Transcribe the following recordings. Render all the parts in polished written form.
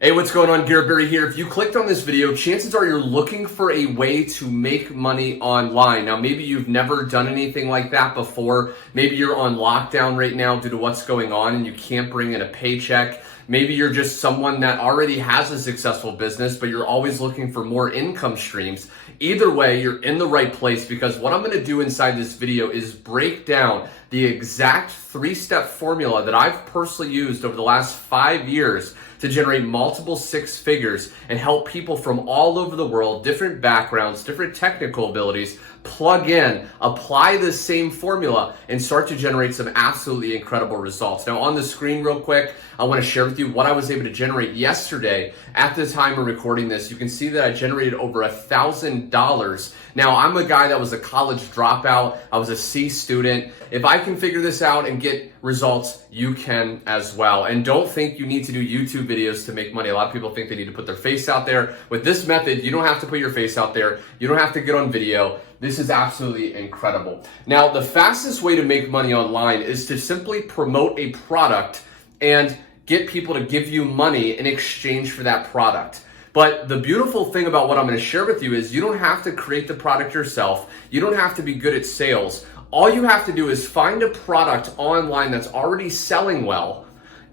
Hey, what's going on? Garrett Berry here. If you clicked on this video, chances are you're looking for a way to make money online. Now, maybe you've never done anything like that before. Maybe you're on lockdown right now due to what's going on and you can't bring in a paycheck. Maybe you're just someone that already has a successful business, but you're always looking for more income streams. Either way, you're in the right place, because what I'm going to do inside this video is break down the exact 3-step formula that I've personally used over the last 5 years to generate multiple 6 figures and help people from all over the world, different backgrounds, different technical abilities, plug in, apply this same formula, and start to generate some absolutely incredible results. Now, on the screen real quick, I want to share with you what I was able to generate yesterday. At the time of recording this, you can see that I generated over $1,000. Now, I'm a guy that was a college dropout. I was a C student. If I can figure this out and get results, you can as well. And don't think you need to do YouTube videos to make money. A lot of people think they need to put their face out there. With this method, you don't have to put your face out there. You don't have to get on video. This is absolutely incredible. Now, the fastest way to make money online is to simply promote a product and get people to give you money in exchange for that product. But the beautiful thing about what I'm going to share with you is you don't have to create the product yourself. You don't have to be good at sales. All you have to do is find a product online that's already selling well,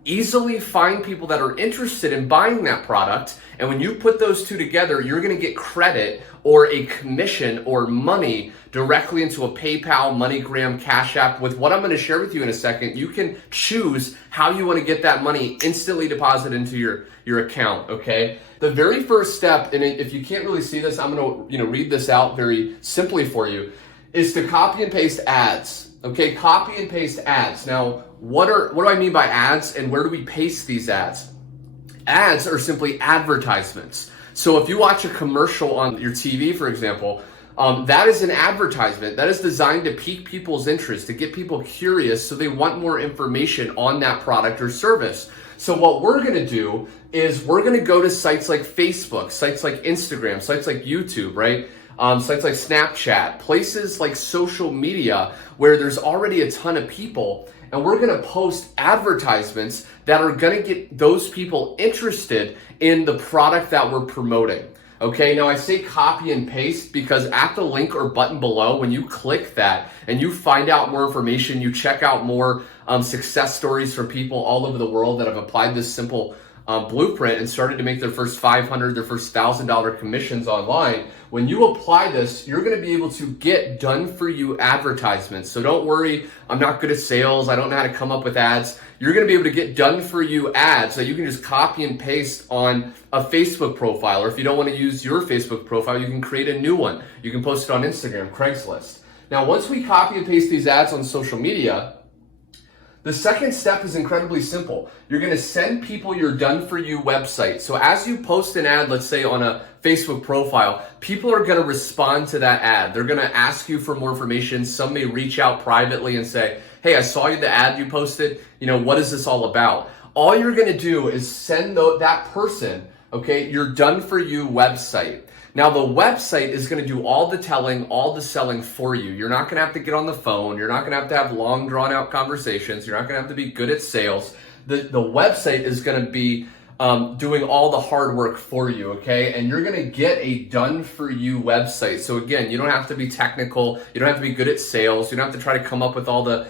easily find people that are interested in buying that product, and when you put those two together, you're going to get credit or a commission or money directly into a PayPal, MoneyGram, Cash App. With what I'm going to share with you in a second, you can choose how you want to get that money instantly deposited into your account, okay? The very first step, and if you can't really see this, I'm going to read this out very simply for you, is to copy and paste ads. Okay, copy and paste ads. Now, what do I mean by ads, and where do we paste these ads? Ads are simply advertisements. So if you watch a commercial on your TV, for example, that is an advertisement that is designed to pique people's interest, to get people curious so they want more information on that product or service. So what we're going to do is we're going to go to sites like Facebook, sites like Instagram, sites like YouTube, right? Sites like Snapchat, places like social media where there's already a ton of people, and we're going to post advertisements that are going to get those people interested in the product that we're promoting. Okay, now I say copy and paste because at the link or button below, when you click that and you find out more information, you check out more success stories from people all over the world that have applied this simple blueprint and started to make their first $500, their first $1,000 commissions online. When you apply this, you're going to be able to get done-for-you advertisements. So don't worry, I'm not good at sales. I don't know how to come up with ads. You're going to be able to get done-for-you ads that you can just copy and paste on a Facebook profile. Or if you don't want to use your Facebook profile, you can create a new one. You can post it on Instagram, Craigslist. Now, once we copy and paste these ads on social media, the second step is incredibly simple. You're going to send people your done-for-you website. So as you post an ad, let's say on a Facebook profile, people are going to respond to that ad. They're going to ask you for more information. Some may reach out privately and say, hey, I saw the ad you posted. What is this all about? All you're going to do is send that person, okay, your done-for-you website. Now, the website is going to do all the telling, all the selling for you. You're not going to have to get on the phone. You're not going to have long, drawn-out conversations. You're not going to have to be good at sales. The website is going to be doing all the hard work for you, okay? And you're going to get a done-for-you website. So again, you don't have to be technical. You don't have to be good at sales. You don't have to try to come up with all the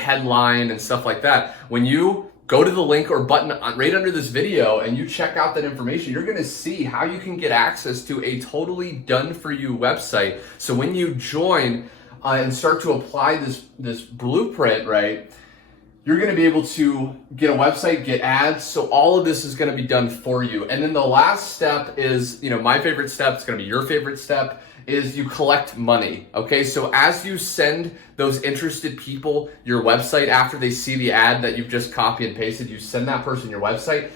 headline and stuff like that. When you go to the link or button right under this video and you check out that information, you're going to see how you can get access to a totally done-for-you website. So when you join and start to apply this blueprint, right, you're going to be able to get a website, get ads. So all of this is going to be done for you. And then the last step is, my favorite step, it's going to be your favorite step, is you collect money. Okay, so as you send those interested people your website after they see the ad that you've just copy and pasted, you send that person your website,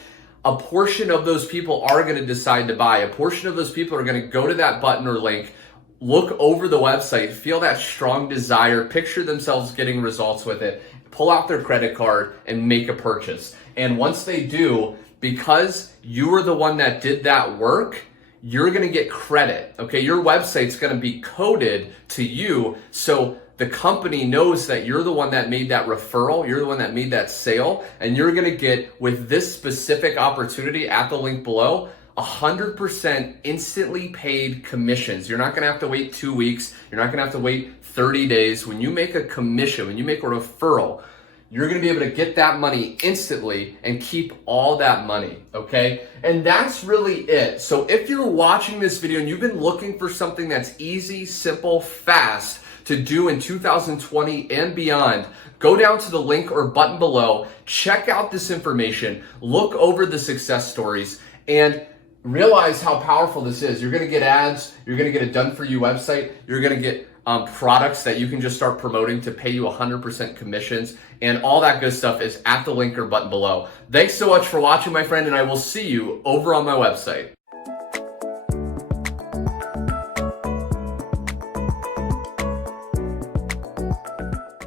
a portion of those people are going to decide to buy. A portion of those people are going to go to that button or link, look over the website, feel that strong desire, picture themselves getting results with it, pull out their credit card and make a purchase. And once they do, because you were the one that did that work, you're going to get credit. Okay, your website's going to be coded to you. So the company knows that you're the one that made that referral, you're the one that made that sale, and you're gonna get, with this specific opportunity at the link below, 100% instantly paid commissions. You're not gonna have to wait 2 weeks. You're not gonna have to wait 30 days. When you make a commission, when you make a referral, you're gonna be able to get that money instantly and keep all that money, okay? And that's really it. So if you're watching this video and you've been looking for something that's easy, simple, fast to do in 2020 and beyond, go down to the link or button below, check out this information, look over the success stories, and realize how powerful this is. You're gonna get ads, you're gonna get a DoneForYou website, you're gonna get products that you can just start promoting to pay you 100% commissions, and all that good stuff is at the link or button below. Thanks so much for watching, my friend, and I will see you over on my website.